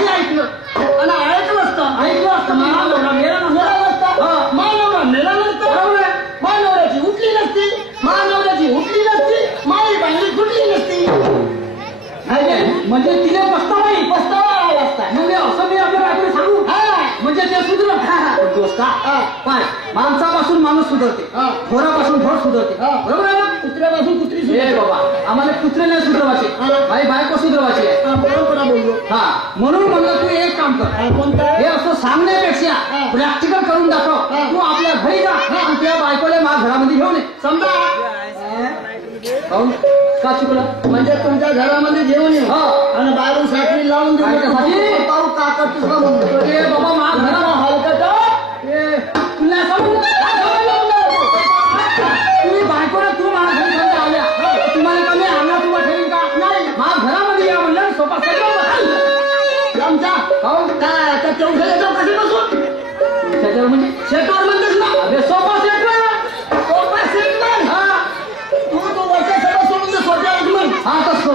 नाही ऐकलं आणि ऐकलं असतं मानवरा मेला नसता मानवरा मेला नसता मानवऱ्याची उठली नसती माई बांगली फुटली नसती म्हणजे तिने पस्तावा आला असता म्हणजे असं मी आपल्या बायकोला सांगू म्हणजे ते सुधरत दोस्ता पाय माणसापासून माणूस सुधरते घोरापासून घोर सुधरते बरोबर आहे ना कुत्र्यापासून कुत्री सुधरते बाबा आम्हाला कुत्रे नाही सुधरवायचे भाई बायको सुधरवायची आहे बरोबर बोललो म्हणून म्हणलं तू एक काम कर कोणतं हे असं सांगण्यापेक्षा प्रॅक्टिकल करून दाखव तू आपल्या घरी जा आणि तुझ्या बायकोला माझ्या घरामध्ये घेऊन ये समजा का चुकलं म्हणजे तुमच्या घरामध्ये घेऊन ये आणि बाहेरून साखळी लावून देऊ पाहू का करतोस का म्हणतो बाबा माझ्या घराला हलकत तुला तुम्ही बायकोला तू माझ्या घरी समजा आल्या तुम्हाला कमी आणला तुम्हाला ठेवीन का नाही माझ्या घरामध्ये या म्हणलं सोपा सगळं आमचा पाहू काय आता तेवढं येतो कधी बसून त्याच्यावर म्हणजे शेटवर म्हणतेस ना अरे सोपा सेटवर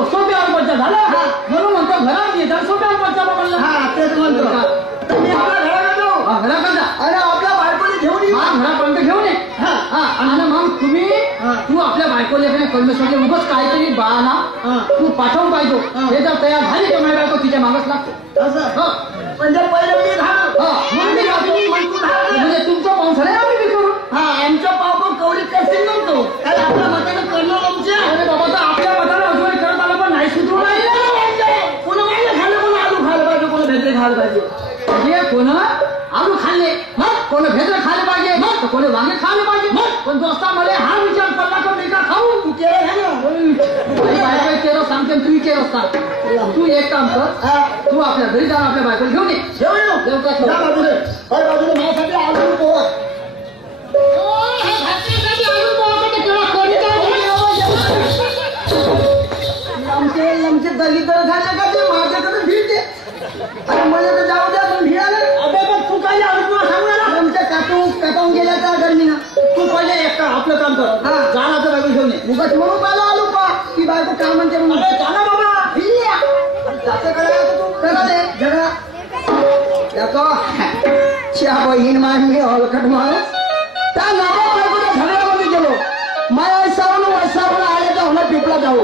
सोप्यावर पंचा झाला म्हणून म्हणतो घरात येतात सोप्यावर पंचा म्हणलं तेच म्हणतो तुम्ही आपल्या घराकडे जाऊ घराकडे अरे आपल्या बायकोने घेऊन ये घरापर्यंत घेऊन ये आणि मग तुम्ही तू आपल्या बायकोले कर्मचारी उगाच काहीतरी बाळाला तू पाठवून पाहिजे हे जर तयार झाली तर माझ्या बायको तिच्या मागच लागतो असं म्हणजे पहिले मी म्हणजे तुमचं पावसाळे आम्ही बी करू आमच्या पाव कवडी करतील नव्हतो कारण आपल्या मतानं करणं आमच्या अरे बाबा तर आपल्या मतानं अजून करत आलं पण नाही सुधरू नाही कोण माहिती खाल्लं कोण आलू खायला पाहिजे कोण भेदरे खायला पाहिजे म्हणजे कोण आलू खाल्ले मग कोण भेदरे खायला पाहिजे मग कोणी वांगे खायला पाहिजे पण दोस्ता मला हा विचार पडला का मी का खाऊ तू केलं आहे ना केलं सांगते तू केलं सांग तू एक काम कर तू आपल्या घरी जाऊन आपल्या बायकोला घेऊन ये बाजूला माझ्यासाठी आलू पोहा आमचे दलित झाले का ते माझ्याकडे भीडते अरे मला तर जाऊ द्या पण भिडाले तू काही आलू सांगू ना आमच्या काटून गेल्या का गर्मीनं तू पहिले एक आपलं काम कर जाण्याचं बायको घेऊन ये मुगाच म्हणून पाहिलं आलू पा की बायको काय म्हणते म्हणून जाना बाबा जाते करायला तू करा दे जगा त्याचा च्या बहीण मागणी हलकट माणूस त्या नवा बायकोच्या झगड्यामध्ये गेलो माया वैसावून आले तर होणार पिपला जाऊ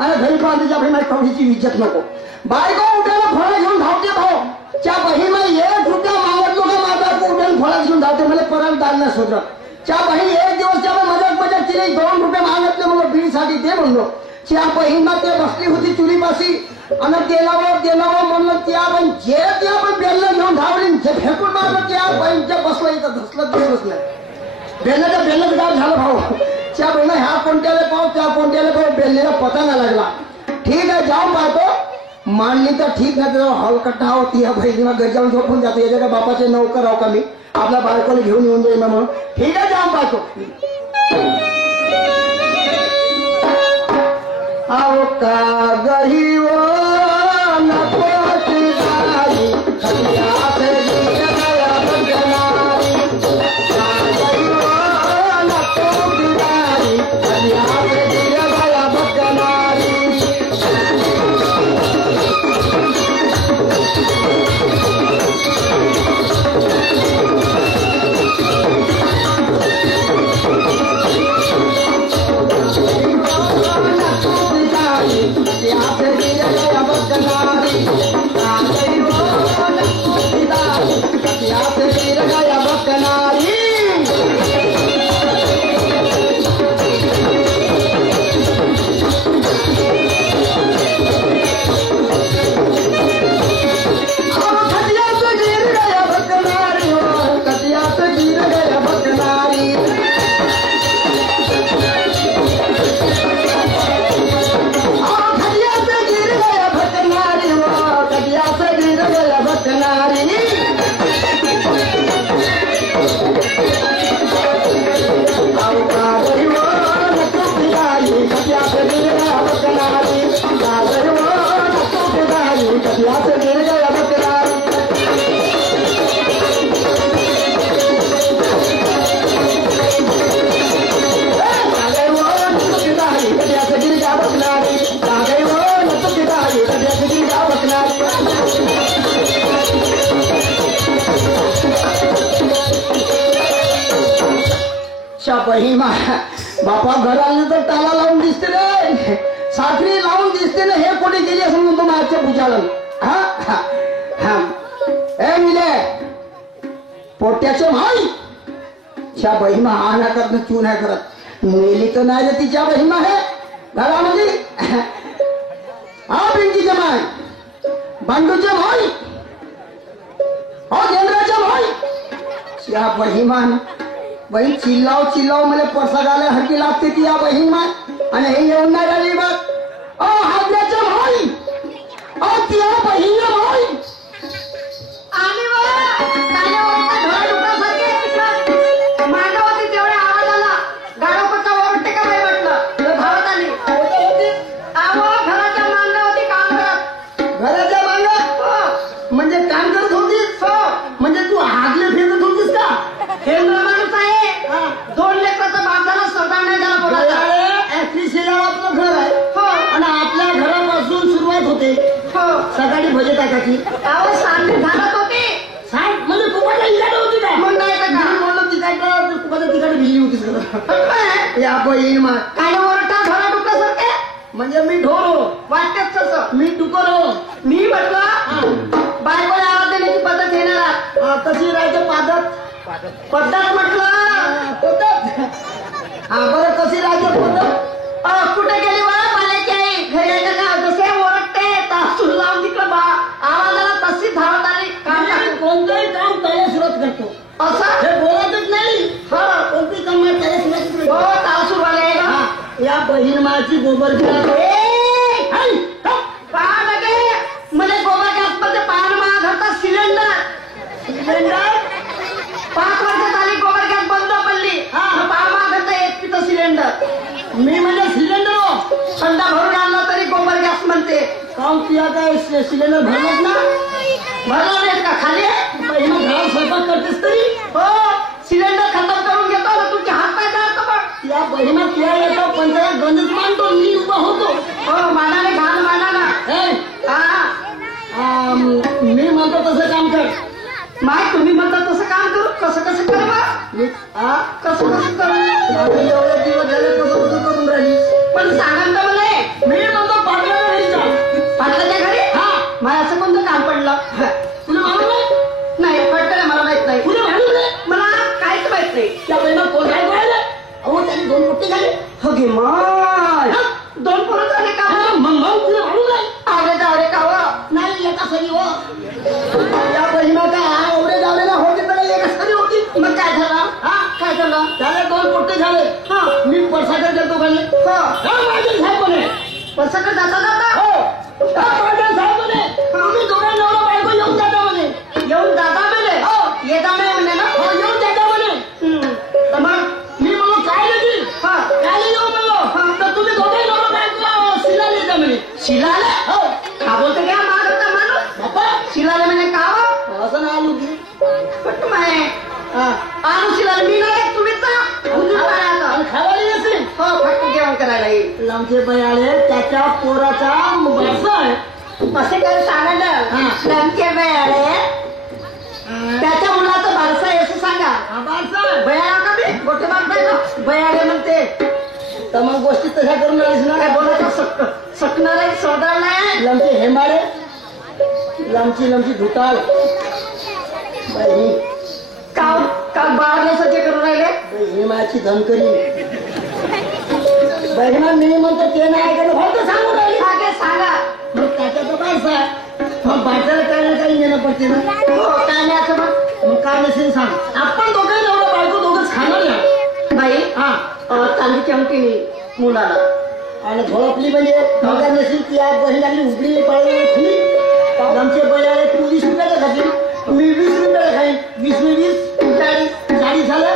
अरे घरी पाहण्याच्या भाई माझ्या कवडीची इज्जत नको बायको उठायला फळं घेऊन धावते भाऊ त्या बहीण एक रुपया मागतलो का माझा उठायला फळं घेऊन धावते मला परत दाल नाही सुधरत त्या बहीण एक दिवस त्या मजाक तिने 2 रुपये मागतले मला बिडीसाठी दे म्हणलो त्या बहीण ते बसली होती चुलीपाशी आणि देणावं म्हणलं त्या पण जे त्या पण बेलनं घेऊन धावली जे फेकून मारलं त्या बहीणच्या बसलं इथं धसलं ते बसलं बेलचं गाव झालं भाऊ त्या बहिणा ह्या कोणत्याला पाहू त्या कोणत्याला पाहू बेलनेला पता नाही लागला ठीक आहे जाऊन पाहतो मांडली तर ठीक नाही तर हलकट्टा होती या बहिणीला घरी जाऊन झोपून जातो याच्या का बापाचे नौकर राहू का मी आपल्या बायकोला घेऊन येऊन जाईल म्हणून ठीक आहे जाऊन पाहतो आओ का गरी Yeah. बहीण बापा घराला तर ताला लावून दिसते रे, साखरी लावून दिसते ना, हे कोणी गेली असं म्हणतो मागच्या पूजाला. ए मिले पोट्याचे भाई, त्या बहिमा आना करत चू नाही करत, मेली तर नाही रे तिच्या बहिमा आहे घरामध्ये. हा पिंकीचे माय, बांडूचे भाई, हो देवराचे भाई, त्या बहिमान बहीण चिल्लाव चिल्लाव मला परसागाला हरकी लागते ती या बहीण माय. आणि हे येऊन नाही राहिली बघ. हातल्याचे भाई, त्या बहीण भाई सकाळी भजे टाकायची घालत होती. म्हणजे कुपाच्या इकडे होती का? मग नाही म्हणलं तिकडं कुपाच्या तिकडे भिली होती. या बहीण मग काय ओरडा घरा डुकल्यासारखे. म्हणजे मी ढोरो वाटत तसं, मी डुकरो. मी म्हटलं बायकोला आवाज देण्याची पद्धत येणार कशी राहायचं पद्धत म्हटलं पद्धत. हा बरं कशी राहायचं पद्धत. कुठे गेली बरं मानायची आई घरी यायचं का? जसे ओरडते तासून लावून तिकडं आवाजाला तशी धावत आली. कोणतंही काम त्याला सुरुवात करतो असं हे बोलतच नाही. कोणती काम त्याला सुरुवात हो तासूर आले. या बहीण माची गोबर म्हणजे गोबर गॅस मध्ये पान मा घरता सिलेंडर 5 वर्षात आली गोबर गॅस बंद पडली. पान मा घरता एक पितं सिलेंडर. मी म्हणजे सिलेंडर थंडा भरून आणला तरी गोबर गॅस म्हणते. काम किया काय सिलेंडर भरलाच ना? भरला नाही का? खाली बहिणी घरात स्वयंपाक करतेस तरी हो सिलेंडर खतम करून घेतो ना. तुमचे हात पाय जातो पण या बहिणा तुला येतो पंचायत गंजच मांडतो. मी उभा होतो. हो मानाने घाल मानाना. मी म्हणतो तसं काम कर. माय तुम्ही म्हणता तसं काम करू. कसं कसं कर कसं कसं करू. एवढे दिवस झाले कसं कसं करून राहिली. पण सांगा तर मला मी म्हणतो पाटलाच्या घरी पाटलाच्या घरी. मला असं कोणतं काम पडलं तुला मालूम नाही? पटलं मला माहित नाही. तुला मालूम नाही? मला काहीच माहित नाही. त्या बहिणा कोण काय पाहिलं? अहो त्याने 2 मोठे झाले. हो गे माय 2 पोरं झाले का? मग तुला मालूम नाही? आवरे का नाही एका सरी हो. या बहिणा का एवढे जावले ना होते तर एका सरी होती. मग काय झालं? काय झालं? त्याला 2 मोठे झाले. मी परसाकडे गेलतो खाली. साहेब म्हणे परसाकडे जाता जाता हो साहेब म्हणे तुम्ही दोघांना नवरा बायको येऊन जाता म्हणे. येऊन जाता म्हणे हो येता नाही म्हणे ना. हो येऊन जाता म्हणे. तर मग मी म्हणलो काय नाही काय येऊ म्हणलो. तर तुम्ही दोघे नवरा बायको शिलाला येता म्हणे. शिलाला हो का बोलते क्या मागता माणूस बापा शिलाला म्हणे का असं ना आलू पट्ट माय आलू शिलाला मी नाही तुम्ही खावाली असेल. हो फक्त जेवण करायला येईल. लांबचे बयाळे त्याच्या पोराचा वारसा आहे असे काही सांगायला. लांबचे बयाळे त्याच्या मुलाचा वारसा आहे असं सांगा. वारसा बयाळा का मी गोटे बांधताय बयाळे म्हणते. तर मग गोष्टी तशा करून राहिलीस ना. काय बोलायचं सकणार आहे सोडणार नाही. लांबचे हेमाळे लांबची धुताळ काल बाळण्यासाठी करून राहिले. हेमाची धनकरी बहिणा मी म्हणतो ते नाही ऐकलं फक्त सांगून राहिली. सांगा मग त्याच्याचं बारसा मग बारसाला काय ना काही येणं पडते ना. काय नाही असं मग काय नसेल सांग. आपण दोघं एवढं बायको दोघंच खाणार ना बाई. चांदीची अंगठी मुलाला आणि झोपली म्हणजे मगर नसेल ती आज बहीण लागली उघडी पाळली. आमचे बळ्याला तू 20 रुपयाला खातील मी 20 रुपयाला खाईन. 20 ने 20 40 झालं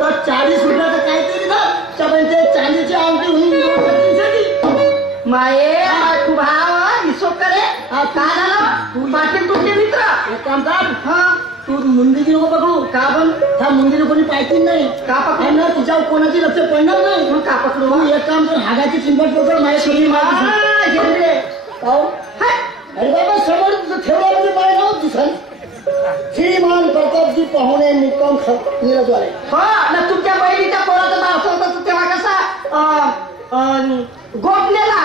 तर 40 रुपयाचं काहीतरी ना चांदीची अंगठी होईल. माये तू भाव हिशोब करे काय झालं पाटील तुमचे मित्र एक काम कर. तू मुंडीची नको पकडू. का पण त्या मुंडीने कोणी पाहिजे नाही का पकडणार. तुझ्यावर कोणाची लक्ष पडणार नाही. मग का पकडू. मग एक काम कर हागाची चिंबट पकड माझ्या अरे बाबा समोर ठेवल्यामध्ये पाय नव्हत दिसल. श्रीमान प्रतापजी पाहुणे निकम निरजवाले. हो ना तुमच्या बहिणीच्या पोराचं गोपलेला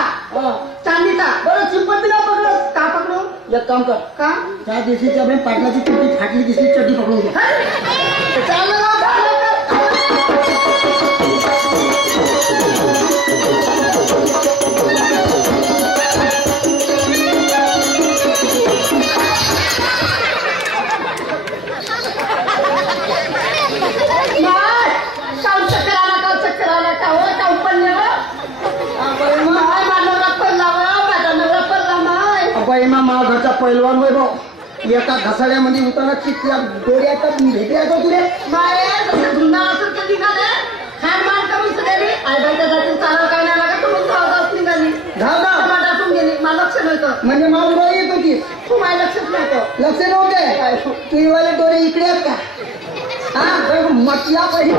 चांदीचा. बरं चिंपतीला पकडलं का पकडू? एक काम कर का त्या दिवशीच्या बाई पाटलाची चड्डी फाटली दिसली चड्डी पकडून घे. चाललं ना माझ्या घरचा पैलवान वैभव एका घसाड्यामध्ये उताना चिकल्या डोळ्याचा भेटायचा तुरे म्हणजे मला येत होती तू माझ्या लक्ष नव्हते तू वाले डोळे इकडे आहेत का? हा म्हटला पहिली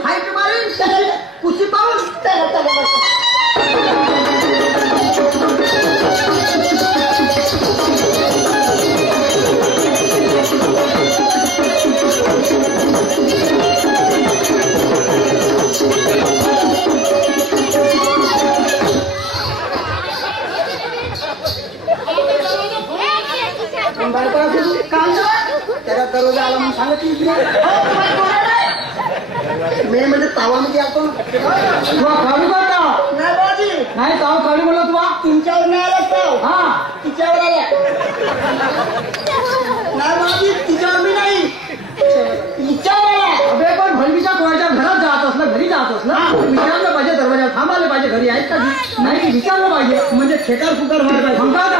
फाईट मारेल कुशी पाहून त्याला दरवाजा आला म्हणून सांगितली मी म्हणजे तावामध्ये आलतो काढू नाही ताव काढू म्हणलं तुला तुमच्यावर नाही आला ताव. हा तिच्यावर आला नाही बाजी तिच्यावर मी नाही तिच्यावर आला. अबे पण भलवीच्या कोणाच्या घरात जात असलं घरी जात असलं विचारलं पाहिजे दरवाजा थांबायला पाहिजे घरी आहेत का नाही विचारलं पाहिजे म्हणजे खेकार फुकार व्हायला पाहिजे म्हणता का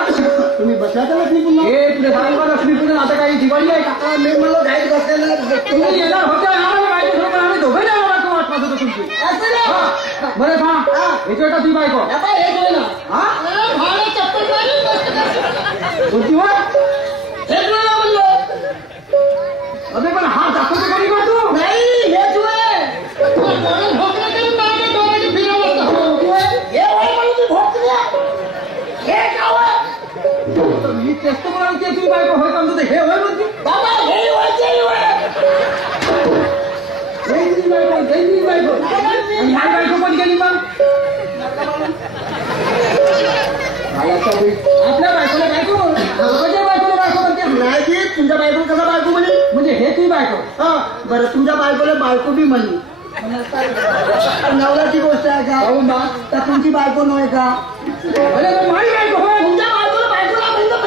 तुम्ही बसला तर लक्ष्मी पुन्हा हे तुझे सांगा लक्ष्मी पुन्हा आता काही दिवाळी आहे का? मी म्हणलं घाईत बसलेला तुम्ही येणार होते आम्हाला माहिती होतं पण आम्ही दोघे जायला वाटतो वाट पाहत होतो तुमची. बरं सांग येतोय का ती बायको? येतोय ना. कोणती वर म्हणलो अबे पण हा दाखवतो कधी का तू? नाही हेच मी तेच म्हणते तुम्ही बायको होय का म्हणतो हे होय म्हणते बाबा हे बायको माझी बायको पण गेली मग आपल्या बायकोला बायको बायकोला बायको म्हणते नाही तुमच्या बायको कसा बायको म्हणजे हे तुम्ही बायको. हा बरं तुमच्या बायकोला बायको बी म्हणली नवऱ्याची गोष्ट आहे का? हो ना तर तुमची बायको नव्हे का? अरे माझी बायको होय तुमच्या बायकोला बायकोला म्हणलं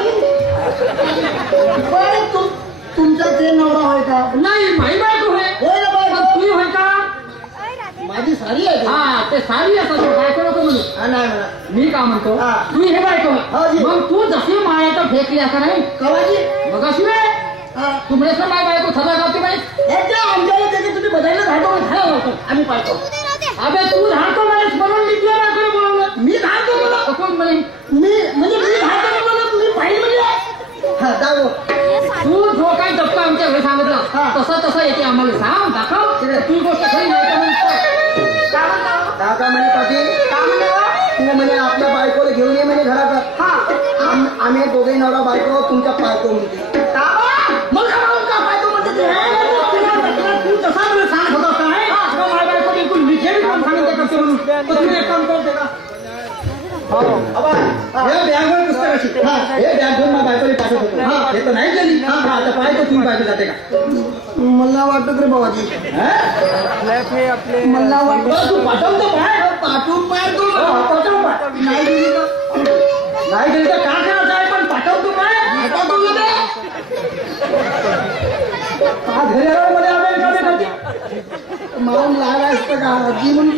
तुमचा ते नवरा होय का? नाही माझी बायको होय ना बायको तुम्ही होय का? माझी साडी आहे. हा ते साडी असं बायको नको म्हणू. नाही म्हणा मी का म्हणतो तुम्ही हे बायको मग तू जशी मायाचा फेकली असं नाही कवाची मग अशी तू म्हणजे माझी बायको थदा गावते बाई आमच्याला त्याची तुम्ही बदललं धाडतो झाला आम्ही पाहतो. अबे तू धाडतो म्हणून म्हणून मी तुला बायको बोलवलं मी धाडतो बोला कोण म्हणे मी म्हणजे मी धाडतो बोललो तुम्ही पाहिजे म्हणजे हा जाऊ तू जो काही दप्तर आमच्या घरी सांगितलं तसं येते आम्हाला सांग दाखव तू गोष्ट खरी नाही का म्हणे पाटील तू म्हणे आपल्या बायकोला घेऊन ये म्हणे घरात. आम्ही दोघे नवरा बायको तुमच्या पायको म्हणते मग का पायको म्हणते तू तसा मला सांगत होता काय माझ्या बायको बिलकुल मिठे काम सांगितलं करते म्हणून तुम्ही एक काम करते का? हे बॅगवर पुस्तक हे बॅग घेऊन माझ्या बायकोला पाठवत होतो हे तर नाही गेली आता पायको तुम्ही बायको जाते का? मला वाटत रे बाबाजी मला वाटतं तू पाठवतो पाठवून पाय तू नाही गेली तर का करायचं आहे पण पाठवतो पाय पाठवतो घरी मध्ये आवेल मला लागला असतं का आजी म्हणून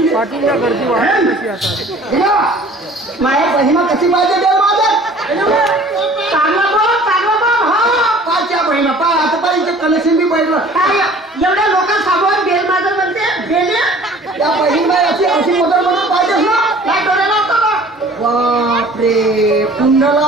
माझ्या बहिमा कशी पाहिजे देव माझ्या पाचच्या बहिमा पा आता पाहिजे कलेक्शन बी पाहिजे एवढ्या लोकांना सांगून बेल माझं म्हणते बेल या बहीणबाई अशी मदत म्हणून पाहिजेस ना काय डोळ्याला होतं का? बापरे कुंडला